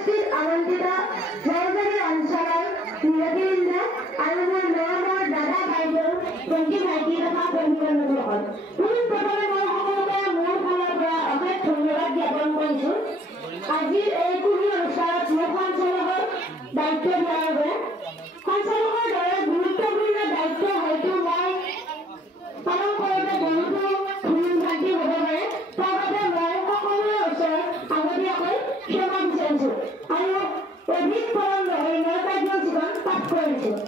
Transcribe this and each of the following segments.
উপস্থিত আমন্ত্ৰিত সহযোগী অঞ্চলৰ নিৰবীন্দ্ৰ আৰু মোৰ মৰমৰ দাদা বাইদেউ ভণ্টি ভাইটি তথা বন্ধু-বান্ধৱীসকল, প্ৰথমে মই সকলোকে মোৰ ফালৰ পৰা অশেষ ধন্যবাদ জ্ঞাপন কৰিছোঁ। আজিৰ এই কুলি অনুষ্ঠানত মোক সঞ্চালকৰ দায়িত্ব দিয়াৰ বাবে সঞ্চালকৰ দৰে গুৰুত্বপূৰ্ণ দায়িত্ব হয়তো মই পালন কৰোঁতে বহুতো ভুল ভ্ৰান্তি হ'ব পাৰে, তাৰ বাবে মই সকলোৰে ওচৰত আগতীয়াকৈ ক্ষমা বিচাৰিছোঁ আৰু অধিক পলম নকৰি মই কাৰ্যসূচীখন পাঠ কৰিছোঁ।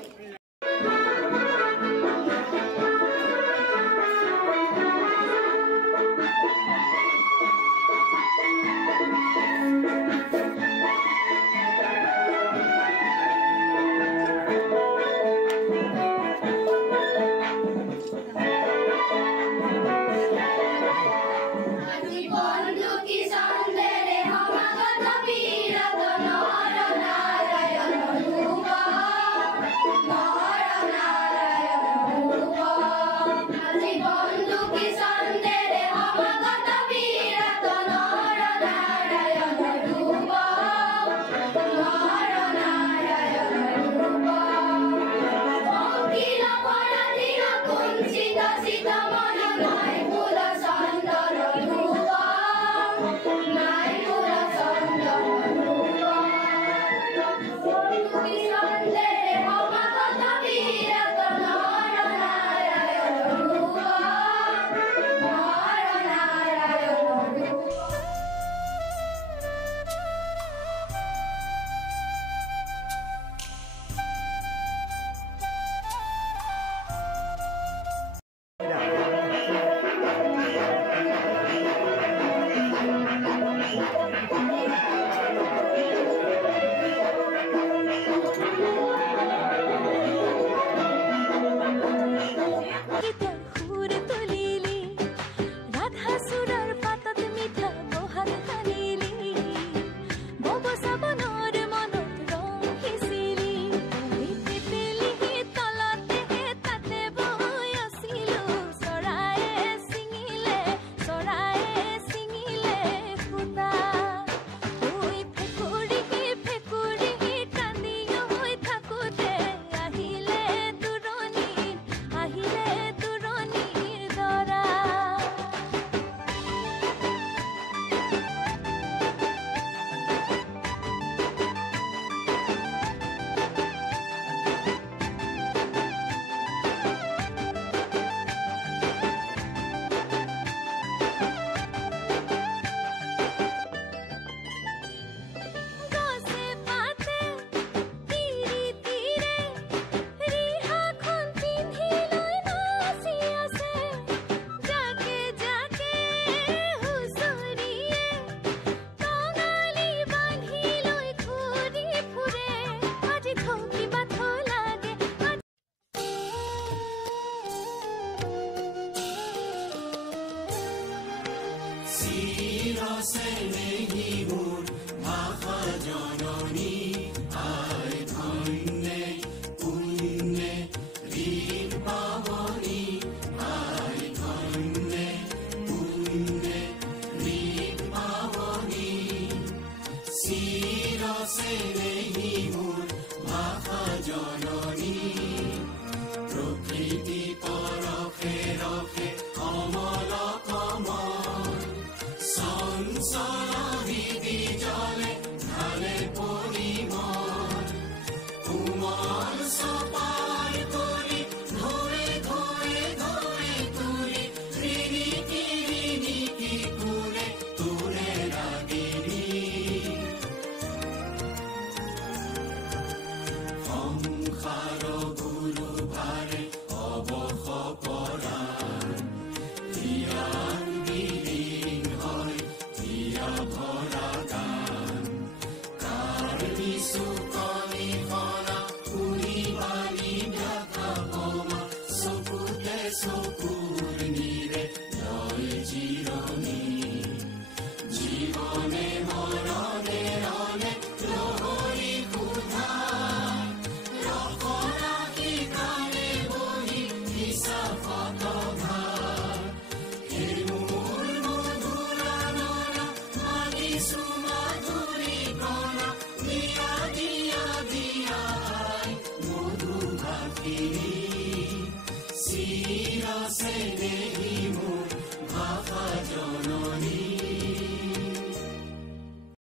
sing.